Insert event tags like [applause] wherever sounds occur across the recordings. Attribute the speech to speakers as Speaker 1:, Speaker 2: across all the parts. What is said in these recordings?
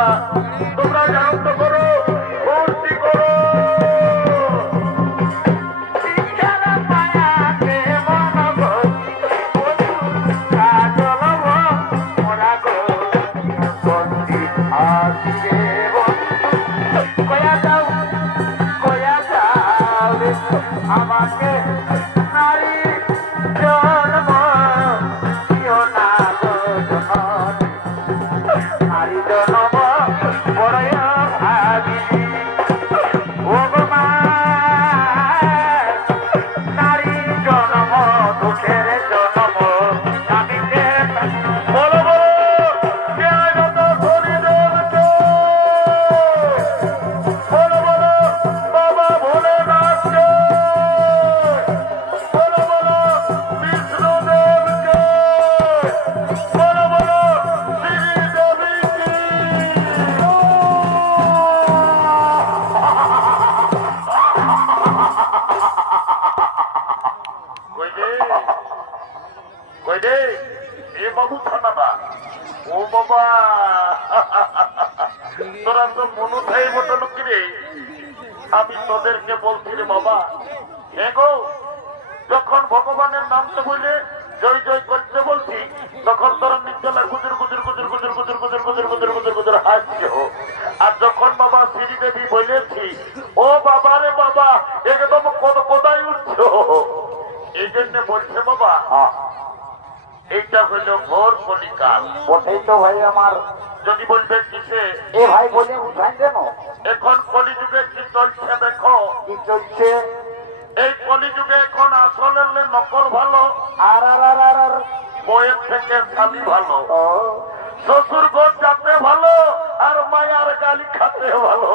Speaker 1: তোমরা তোমরা জাগ্রত করো করো।
Speaker 2: আমাকে
Speaker 1: তোরা গুজুর গুজুর গুজুর গুজুর গুজুর গুজুর গুজুর গুজুর গুজুর গুজুর হাসছে আর যখন বাবা শ্রীদেবী বলেছি ও বাবা রে বাবা একদম কত কোথায় উঠছো এই জন্য বলছে বাবা এইটা হইল ঘোর কলিকাল
Speaker 2: ওটাই তো ভাই আমার
Speaker 1: যদি বলবে কিসে
Speaker 2: এ ভাই বলে উঠাই দেন
Speaker 1: এখন কলিযুগে কি চলছে দেখো
Speaker 2: কি চলছে
Speaker 1: এই কলিযুগে এখন আসলের লে নকল ভালো
Speaker 2: আর আর আর আর আর
Speaker 1: বইয়ের থেকে স্বামী ভালো। শ্বশুর ঘর যাতে ভালো, আর মায়ার গালি খাতে ভালো।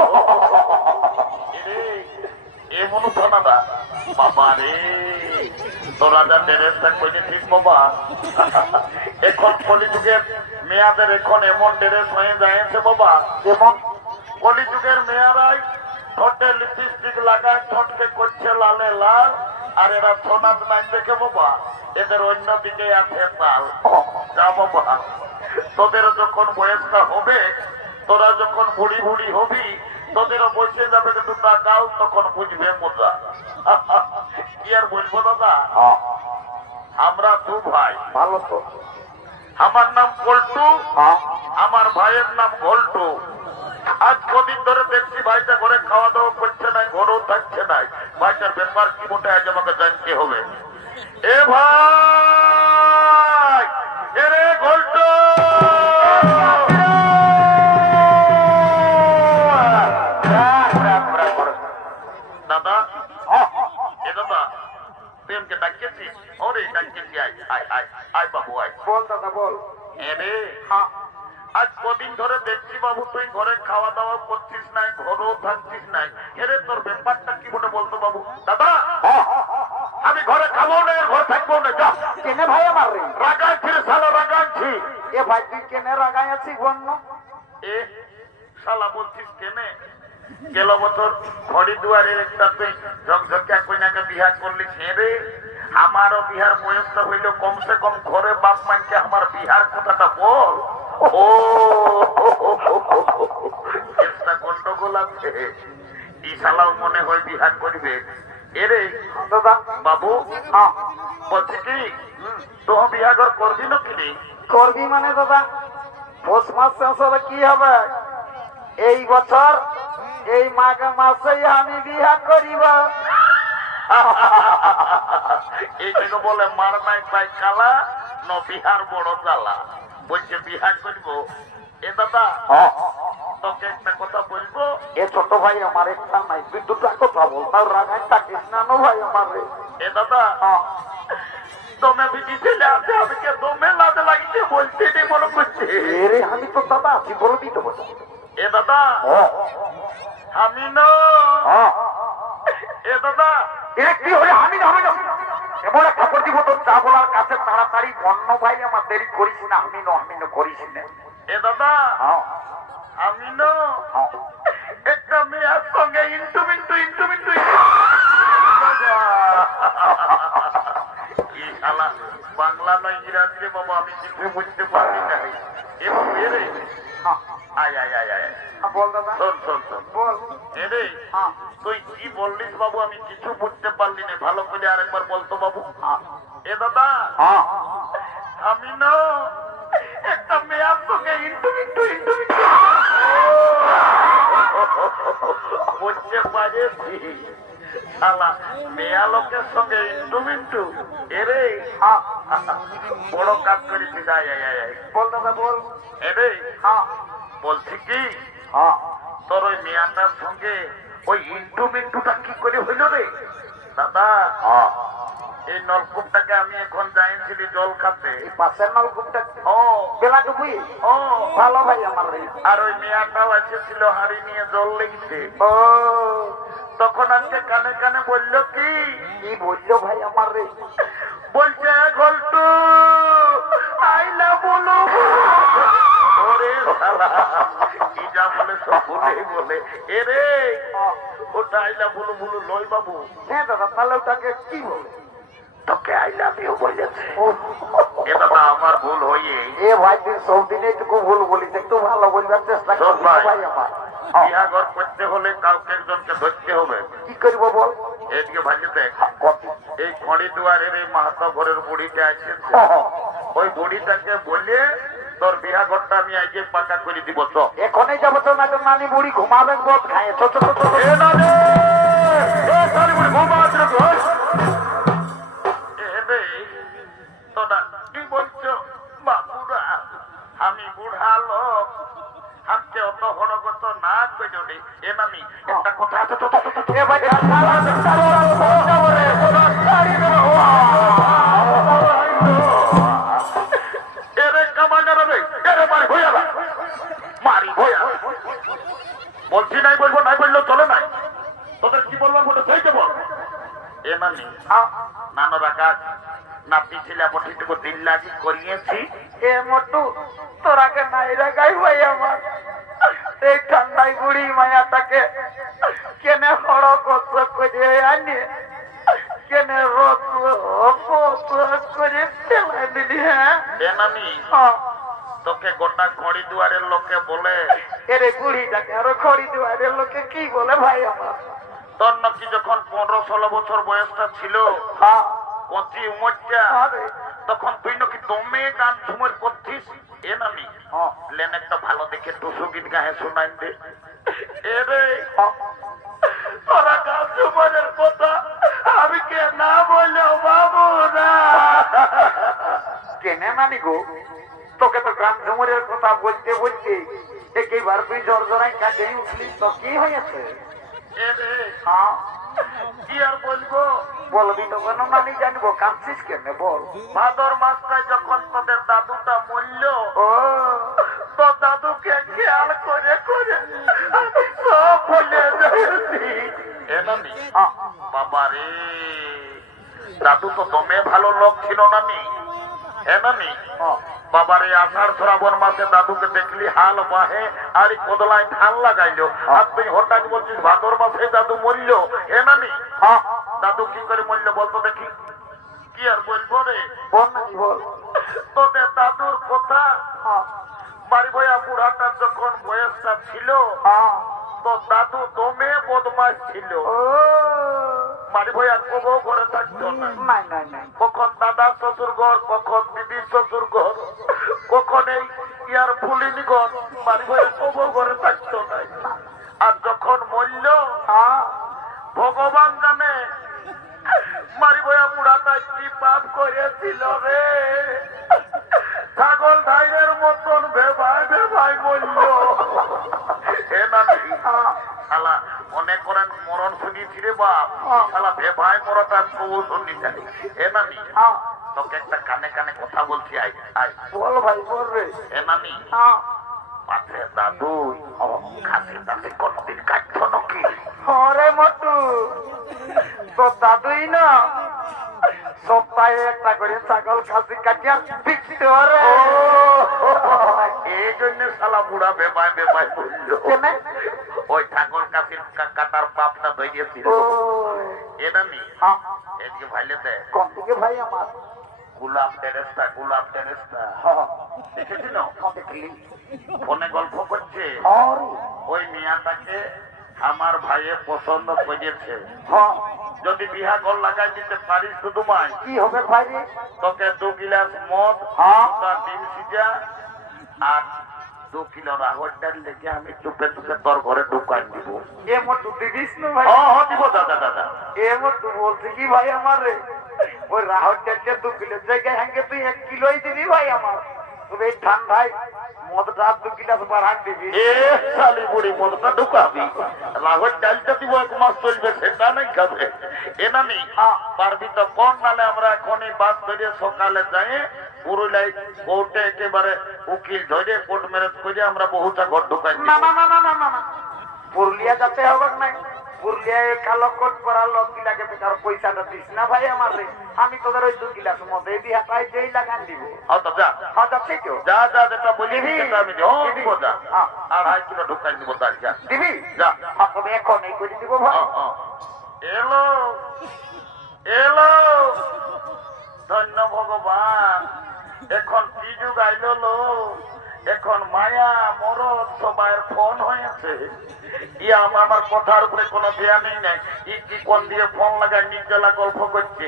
Speaker 1: বাবা এখন কলিযুগের মেয়াদের এখন এমন বাবা। কলিযুগের মেয়েরাই লিপস্টিক লাগায় ঠোঁটকে করছে লালে লাল, আর এরা সোনাদ নাই দেখে বাবা। এদের অন্য দিকে আছে তাল যা বাবা তোদের যখন বয়সটা হবে তোরা যখন বুড়ি বুড়ি হবি তোদেরও বসে যাবে যে দুটা গাও তখন বুঝবে মজা। [laughs] কি আর বলব দাদা? আমরা দু ভাই।
Speaker 2: ভালো তো।
Speaker 1: আমার নাম পল্টু আমার ভাইয়ের নাম ঘল্টু আজ কদিন ধরে দেখছি ভাইটা ঘরে খাওয়া দাওয়া করছে নাই ঘরেও থাকছে নাই। ভাইটার ব্যাপার কি মোটে আজ আমাকে জানতে হবে। এ ভাই এরে ঘল্টু দাদা এ দাদা প্রেমকে ডাকিয়েছি। ওরে ডাকিয়েছি আয় আয় আয় আয় বাবু আয়।
Speaker 2: বল দাদা বল।
Speaker 1: এরে
Speaker 2: হ্যাঁ।
Speaker 1: আজ কদিন ধরে দেখছি বাবু তুই ঘরে খাওয়া দাওয়া করছিস নাই ঘরেও থাকছিস নাই। এরে তোর ব্যাপারটা কি বলে বলতো বাবু? দাদা আমি ঘরে খাব না ঘরে থাকব না যা।
Speaker 2: কেনে ভাই আমার রে?
Speaker 1: রাগাচ্ছি রে শালা রাগাচ্ছি
Speaker 2: এ ভাই তুই কেনে রাগাই আছি বন্য
Speaker 1: এ শালা বলছিস কেনে? গেল বছর হরিদুয়ারের একটা তুই ঝকঝকিয়া কইনাকে বিহার করলি রে। আমারও বিহার বয়সটা হইল কমসে কম ঘরে বাপ মানকে আমার বিহার কথাটা বল। ও চেষ্টা গন্ডগোল আছে। ই শালাও মনে হয় বিহার করবে। এরে
Speaker 2: দাদা
Speaker 1: বাবু?
Speaker 2: হ্যাঁ।
Speaker 1: বলছি কি তোমার বিহাগর করবি না কিনে
Speaker 2: করবি মানে দাদা পৌষ মাস শেষ হলে কি হবে? এই বছর এই মাঘ মাসেই আমি বিয়া করিব।
Speaker 1: এই জন্য বলে মার নাই পাই কালা ন বিহার বড় জ্বালা। বলছে বিহা করব? এ দাদা তোকে একটা কথা বলব?
Speaker 2: এ ছোট ভাই আমার একটা নাই। দুটা কথা বল। তার থাকিস না ভাই আমার
Speaker 1: এ দাদা। দমে বিধি ছেলে আছে আমাকে দমে লাদে লাগিতে বলতে নেই মনে করছে।
Speaker 2: রে আমি তো দাদা আছি বলবি তো বল
Speaker 1: এ দাদা আমি ন এ দাদা।
Speaker 2: এ কি হলে? আমি না আমি না। এমন একটা দিব তোর চা বলার কাছে তাড়াতাড়ি বন্য ভাই আমার দেরি করিস না আমি না আমি না করিস না।
Speaker 1: এ দাদা
Speaker 2: হ্যাঁ।
Speaker 1: আমি ন
Speaker 2: হ্যাঁ।
Speaker 1: একটা মেয়ের সঙ্গে ইন্টু মিন্টু এই শালা বাংলা নয় ইংরাজি রে বাবা আমি কিছু বুঝতে পারি না এবং এরে
Speaker 2: হ্যাঁ
Speaker 1: আয় আয় আয় আয়
Speaker 2: হ্যাঁ, বল দাদা।
Speaker 1: শোন শোন শোন।
Speaker 2: বল।
Speaker 1: এরে
Speaker 2: হ্যাঁ।
Speaker 1: তুই কি বললিস বাবু আমি কিছু বুঝতে পারলি না। ভালো করে আরেকবার বলতো বাবু।
Speaker 2: হ্যাঁ।
Speaker 1: এ দাদা
Speaker 2: হ্যাঁ।
Speaker 1: আমি না একটা মেয়ের ইন্টু ইন্টু ইন্টু ইন্টু [laughs] বুঝতে পারেছি শালা মেয়া লোকের সঙ্গে ইন্টু মিন্টু এরে বড় কাজ
Speaker 2: বল দাদা বল।
Speaker 1: এরে
Speaker 2: হা।
Speaker 1: বলছি কি?
Speaker 2: হ্যাঁ
Speaker 1: তোর ওই মেয়াটার সঙ্গে ওই ইন্টু মিন্টুটা কি করে হইল রে? দাদা এই নলকূপটাকে আমি এখন যাইছিলি জল খাতে।
Speaker 2: এই পাশের নলকূপটা
Speaker 1: ও।
Speaker 2: বেলা ডুবি
Speaker 1: ও।
Speaker 2: ভালো ভাই আমার
Speaker 1: আর ওই মেয়াটাও এসেছিল হাড়ি নিয়ে জল লেগেছে।
Speaker 2: ও।
Speaker 1: তখন আজকে কানে কানে বলল কি?
Speaker 2: কি বলল ভাই আমার রে?
Speaker 1: বলছে ঘল্টু আইলা বলো। ওরে যা বলে সব বলে এরে ওটা আইলা বলো বলো লয় বাবু।
Speaker 2: হ্যাঁ দাদা তাহলে ওটাকে কি বলে?
Speaker 1: তোকে আইলা দিও বলেছে। এ দাদা আমার ভুল হয়ে
Speaker 2: এ ভাই তুই সব দিনে একটু ভুল বলিস একটু ভালো বলবার চেষ্টা কর
Speaker 1: ভাই।
Speaker 2: ভাই আমার। হ্যাঁ,
Speaker 1: করতে হলে কাউকে একজনকে ধরতে হবে।
Speaker 2: কি করব বল?
Speaker 1: এদিকে ভাজি দেখ। এই খড়ি দুয়ারের এই মাহাতো ঘরের বুড়িটা আছে।
Speaker 2: হ্যাঁ,
Speaker 1: ওই বুড়িটাকে বলে তোর বিহাঘরটা আমি আজকে পাকা করে দিব তো
Speaker 2: এখনই যাব তো না নানি বুড়ি ঘুমাবে বোধ খায়। ছোট
Speaker 1: আমি বুড়া লোক। আমাকে অত হড়গত না করো এ নামি একটা কথা
Speaker 2: এ
Speaker 1: নানি নানরা গাছ নাতি ছিলা পঠিটুকু দিন লাগি করিয়েছি।
Speaker 2: এ মোটু তোরাকে নাই রাখাই ভাই আমার। এই ঠান্ডাই বুড়ি মায়াটাকে কেনে হড় কত করে আনি কেনে রস করে ফেলাই দিলি হ্যাঁ? হ্যাঁ।
Speaker 1: তোকে গোটা খড়ি দুয়ারের লোকে বলে
Speaker 2: এরে বুড়িটাকে আরও খড়ি দেওয়ারের লোকে কি বলে ভাই আমার?
Speaker 1: তোর নাকি যখন পনেরো ষোলো বছর বয়সটা ছিল
Speaker 2: হ্যাঁ।
Speaker 1: কচি উমরটা
Speaker 2: আরে।
Speaker 1: তখন তুই নাকি দমে গান ঝুমের করছিস এ নামি।
Speaker 2: হ্যাঁ।
Speaker 1: লেন একটা ভালো দেখে টুসু গীত গায়ে শোনাই দে। এ রে।
Speaker 2: হ্যাঁ।
Speaker 1: তোরা গান ঝুমারের কথা আমি কে না বললেও বাবু না।
Speaker 2: কেনে নানি গো? তোকে তো গান ঝুমুরের কথা বলতে বলতে একেবার তুই জ্বর জড়াই কাজে উঠলি। তো কি হয়েছে? হ্যাঁ
Speaker 1: কি আর বলব?
Speaker 2: বলবি তো কেন নানি জানব কাঁদছিস কেন বল?
Speaker 1: ভাদর মাসটায় যখন তোদের দাদুটা মরল
Speaker 2: ও
Speaker 1: তো দাদুকে খেয়াল করে করে আমি সব ভুলে যাচ্ছি বাবা রে দাদু তো দমে ভালো লোক ছিল হ্যাঁ নানি
Speaker 2: হ্যাঁ
Speaker 1: বাবার এই আষাঢ় শ্রাবণ মাসে দাদুকে দেখলি হাল বাহে আর কোদলায় ধান লাগাইলো। আর তুই হঠাৎ বলছিস ভাদর মাসে দাদু মরল? হে নানি? দাদু কি করে মরল বলতো দেখি। কি আর বলব রে? তোদের দাদুর কথা? বাড়ি বয়া বুড়াটার যখন বয়সটা ছিল তো দাদু দমে বদমাস ছিল।
Speaker 2: ও।
Speaker 1: মারি ভয়া কবো ঘরে থাকতো না। কখন দাদা শ্বশুর ঘর কখন দিদি শ্বশুর ঘর কখন এই ইয়ার ফুলিনি ঘর কবো থাকতো না। আর যখন মরল
Speaker 2: হ্যাঁ।
Speaker 1: ভগবান জানে মারি ভয়া বুড়াটা কি পাপ করেছিল রে। ছাগল ধাইরের মতন ভেবাই ভেবাই বলল হে নানি শালা অনেক করেন মরণ শুনিয়েছি রে বাপ শালা কবু হে নানি
Speaker 2: হ্যাঁ
Speaker 1: তোকে একটা কানে কানে কথা বলছি আই আই
Speaker 2: বল ভাই বল রে।
Speaker 1: হে নানি পাশে দাদু খাসি দাঁতে কোনদিন কাটতো নাকি?
Speaker 2: হরে মটু তো দাদুই না। সপ্তাহে একটা করে ছাগল খাসি কাটিয়া বিকতে রে
Speaker 1: এই জন্য শালা বুড়া বেবাই বেবাই বলল ওই ঠাকুর কাটার পাপটা ধরিয়েছিল। এটা নি এদিকে ভাইলে দে।
Speaker 2: কোন দিকে ভাই আমার?
Speaker 1: গোলাপ টেরেস্তা গোলাপ টেরেস্তা। দেখেছিল
Speaker 2: দেখলি।
Speaker 1: ফোনে গল্প করছে। ওই মিয়াটাকে আমার ভাইয়ে পছন্দ করেছে। যদি বিহা কল লাগাই দিতে পারিস শুধু মাই।
Speaker 2: কি হবে ভাই
Speaker 1: তোকে দু গিলাস মদ
Speaker 2: হ্যাঁ
Speaker 1: ডিম সিজা আর দু কিলো লেগে আমি চুপে চুপে তোর ঘরে ঢুকাই দিব।
Speaker 2: এ মটু দিদিস না ভাই।
Speaker 1: দিব দাদা দাদা
Speaker 2: এ মটু বলছে কি ভাই আমার রে? ওই রাহুল দু কিলো জায়গায় হাঙ্গে তুই এক কিলোই দিবি ভাই আমার। তবে এই ঠান্ডায় মদটা দু গিলাস বাড়ান দিবি।
Speaker 1: এ শালি বুড়ি মদটা ঢুকাবি। রাহর ডালটা দিব এক মাস চলবে সেটা নাই খাবে। এ নানি। পারবি তো কোন নালে আমরা এখনই বাস ধরে সকালে যাই পুরুলাই কোর্টে একেবারে উকিল ধরে কোর্ট ম্যারেজ করে আমরা বহুটা ঘর ঢুকাই।
Speaker 2: না না না না না না না পুরুলিয়া যাতে হবে নাই পুরুলিয়ায় কালো কোট পরা লোক গিলাকে বেকার পয়সাটা দিস না ভাই আমার রে। আমি তোদের ওই দু গিলাস বিহা পাই যেই লাগান দিব।
Speaker 1: হ্যাঁ তো যা।
Speaker 2: হ্যাঁ যাচ্ছে তো
Speaker 1: যা যা যেটা বলি সেটা আমি দিব। দিব। যা।
Speaker 2: হ্যাঁ।
Speaker 1: আড়াই কিলো ঢুকাই দিব তার যা।
Speaker 2: দিবি?
Speaker 1: যা।
Speaker 2: হ্যাঁ তবে এখন এই করে দিব ভাই।
Speaker 1: হ্যাঁ, হ্যাঁ। এলো। এলো। ধন্য ভগবান। এখন কি যুগ আইলো এখন মায়া মরদ সবাই ফোন হয়েছে। ই আমার কথার উপরে কোনো ধ্যানই নাই। ই কি কোন দিয়ে ফোন লাগায় গল্প করছে।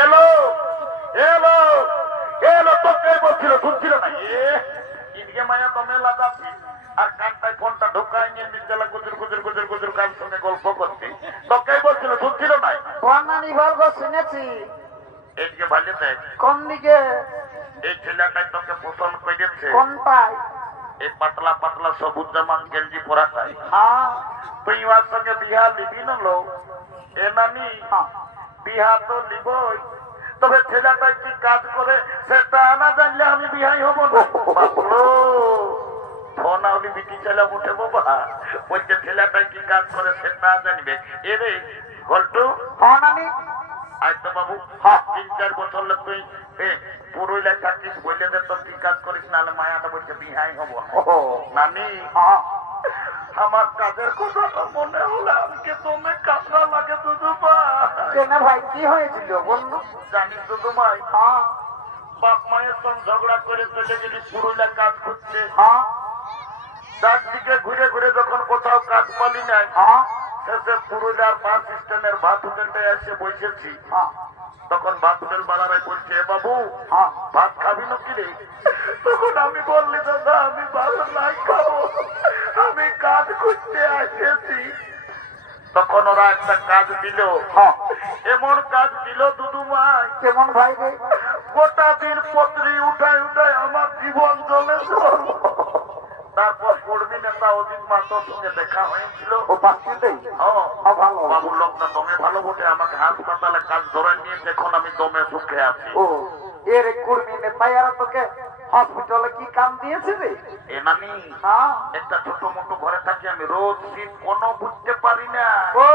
Speaker 1: এলো এলো এলো তোকে বলছিল শুনছিল না। এ ইদিকে মায়া দমে লাগাচ্ছি আর কানটায় ফোনটা ঢোকায় নিয়ে নির্জলা গুজুর গুজুর গুজুর গুজুর কার সঙ্গে গল্প করছি। তোকে বলছিল শুনছিল না।
Speaker 2: বর্গ শুনেছি।
Speaker 1: এদিকে ভালো দেখ।
Speaker 2: কোন দিকে?
Speaker 1: এই ছেলেটাই তোকে পছন্দ করেছে।
Speaker 2: কোনটাই?
Speaker 1: এই পাতলা পাতলা সবুজ জামা গেঞ্জি পরাটাই।
Speaker 2: হ্যাঁ
Speaker 1: তুই ওর সঙ্গে বিহা লিবি না লো। এ নানি
Speaker 2: হ্যাঁ
Speaker 1: বিহা তো লিবই তবে ছেলেটা কি কাজ করে সেটা না জানলে আমি বিহাই হব না। বাবলো, ফোন আউলি বিটি ছেলে উঠে বাবা। বলছে ছেলেটা কি কাজ করে সেটা জানবে। এরে গল্টু। আজ তো বাবু তিন চার বছর লোক তুই পুরুলিয়ায় থাকিস বললে তোর কি কাজ করিস নাহলে মায়াটা বলছে বিহাই হব। নানি
Speaker 2: হ্যাঁ।
Speaker 1: আমার কাজের কথাটা মনে হলে আজকে তুমি কাঁচরা লাগে
Speaker 2: কেন ভাই কি হয়েছিল বলল
Speaker 1: জানিস ভাই
Speaker 2: হ্যাঁ।
Speaker 1: বাপ মায়ের সঙ্গে ঝগড়া করে চলে গেলি পুরুলিয়া কাজ করতে।
Speaker 2: হ্যাঁ।
Speaker 1: চারদিকে ঘুরে ঘুরে যখন কোথাও কাজ পালি নাই
Speaker 2: হ্যাঁ।
Speaker 1: শেষে পুরুলিয়ার বাস স্ট্যান্ডের এসে বসেছি।
Speaker 2: হ্যাঁ।
Speaker 1: তখন ভাত হোটেল বলছে বাবু
Speaker 2: হ্যাঁ।
Speaker 1: ভাত খাবি না কি রে? তখন আমি বললি দাদা আমি ভাত নাই খাব। আমি কাজ করতে আসেছি। তখন ওরা একটা কাজ দিল।
Speaker 2: হ্যাঁ।
Speaker 1: এমন কাজ দিল দুদু মাই
Speaker 2: কেমন ভাই
Speaker 1: গোটা দিন পত্রী উঠায় উঠায় আমার জীবন চলে। তারপর কর্মী নেতা অজিত মাতোর সঙ্গে দেখা হয়েছিল।
Speaker 2: ও
Speaker 1: ও
Speaker 2: ভালো।
Speaker 1: বাবুর লোকটা দমে ভালো বটে আমাকে হাসপাতালে কাজ ধরে নিয়েছে এখন আমি দমে সুখে আছি।
Speaker 2: ও এর কুর্মি নেতাইয়ারা তোকে হসপিটালে কি কাম দিয়েছে রে?
Speaker 1: এ নানি
Speaker 2: হ্যাঁ?
Speaker 1: একটা ছোট মোটো ঘরে থাকি আমি রোজ শীত কোনো বুঝতে পারি না।
Speaker 2: ও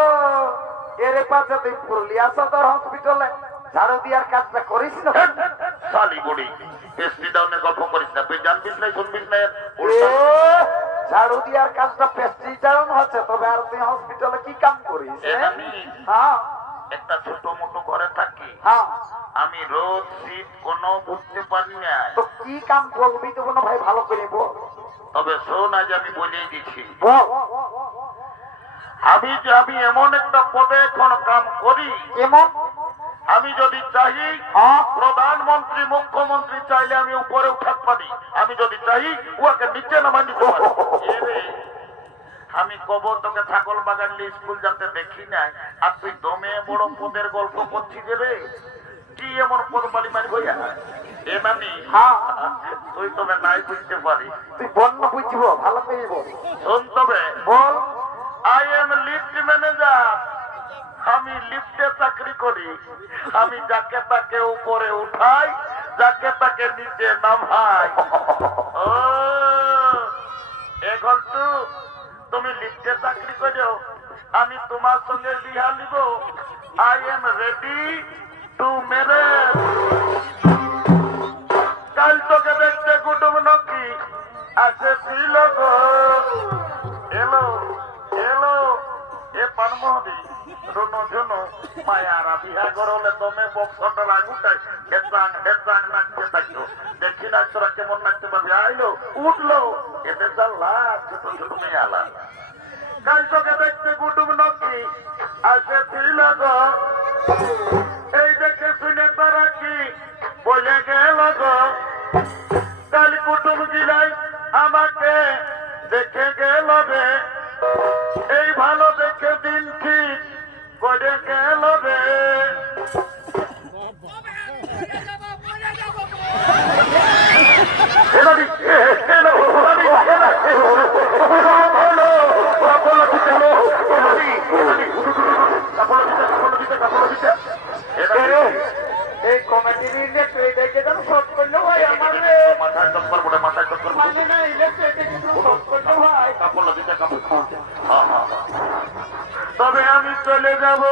Speaker 2: এর পাশে তুই পুরুলিয়া সদর হসপিটালে ঝাড়ু দিয়ার কাজটা করিস না।
Speaker 1: শালি বুড়ি। পেস্টি গল্প করিস না। তুই জানবিস না শুনবিস না
Speaker 2: ঝাড়ু দিয়ার কাজটা ডাউন হচ্ছে তবে আর তুই হসপিটালে কি কাম করিস
Speaker 1: এ?
Speaker 2: হ্যাঁ?
Speaker 1: একটা ছোট মোটো ঘরে থাকি।
Speaker 2: হ্যাঁ।
Speaker 1: আমি রোজ শীত কোনো বুঝতে পারি না।
Speaker 2: তো কি কাম বলবি তো কোনো ভাই ভালো করে বল।
Speaker 1: তবে শোন আজ আমি বলেই দিচ্ছি। আমি যে আমি এমন একটা পদে এখন কাম করি
Speaker 2: এমন?
Speaker 1: আমি যদি চাই
Speaker 2: হ্যাঁ?
Speaker 1: প্রধানমন্ত্রী মুখ্যমন্ত্রী চাইলে আমি উপরে উঠাতে পারি। আমি যদি চাই উহাকে নিচে নামাই দিতে [laughs] আমি কব তোকে ছাগল বাগান নিয়ে স্কুল যাতে দেখি নাই আর তুই দমে বড় পদের গল্প করছি যে রে। কি এমন পদ বাড়ি মারি হইয়া এ নানি
Speaker 2: হ্যাঁ।
Speaker 1: তুই তবে নাই বুঝতে পারি।
Speaker 2: তুই বন্য বুঝব ভালো করে বল
Speaker 1: শোন তবে
Speaker 2: বল।
Speaker 1: আই এম লিফট ম্যানেজার আমি লিফটে চাকরি করি। আমি যাকে তাকে উপরে উঠাই, যাকে তাকে নিচে নামাই। ও, এ ঘন্টু, তুমি লিফটে চাকরি করো আমি তোমার সঙ্গে বিহা নিব। I am ready to marriage কাল তোকে দেখতে কুটুম নকি। গো। এলো এলো, এ পানমোহনী রুনু ঝুনু মায়ারা বিহা করলে দমে বক্সটা লাগুটাই হেসাং হেসাং নাচতে থাকতো দেখি না তোরা কেমন নাচতে পারবি। আইলো, উঠল। যা লাভ ছোট ছোট মেয়ে আলা। কাল তোকে দেখতে কুটুম নকি। আসে ছিল গো। এই দেখে শুনে তারা কি বলে গেল গো। কাল কুটুম গিলাই আমাকে দেখে গেল এই ভালো দেখে দিন ঠিক করে গেল রে এলাদি, এ, এলো, এলাদি, এলা, এ, হলো, কাপড় দিতে হলো, এলাদি, এলাদি, কাপড় দিতে, কাপড় দিতে, কাপড় দিতে। এলাদি,
Speaker 2: এই কমিটি নিলে তুই দেখে যাব শোধ করলে ভাই আমার রে।
Speaker 1: মাথায় চক্কর বলে মাথায় চক্কর বলে
Speaker 2: মানে না এলে তুই দেখে যাব শোধ করলে ভাই
Speaker 1: কাপড় দিতে কাপড় হ্যাঁ, হ্যাঁ, হ্যাঁ। তবে আমি চলে যাব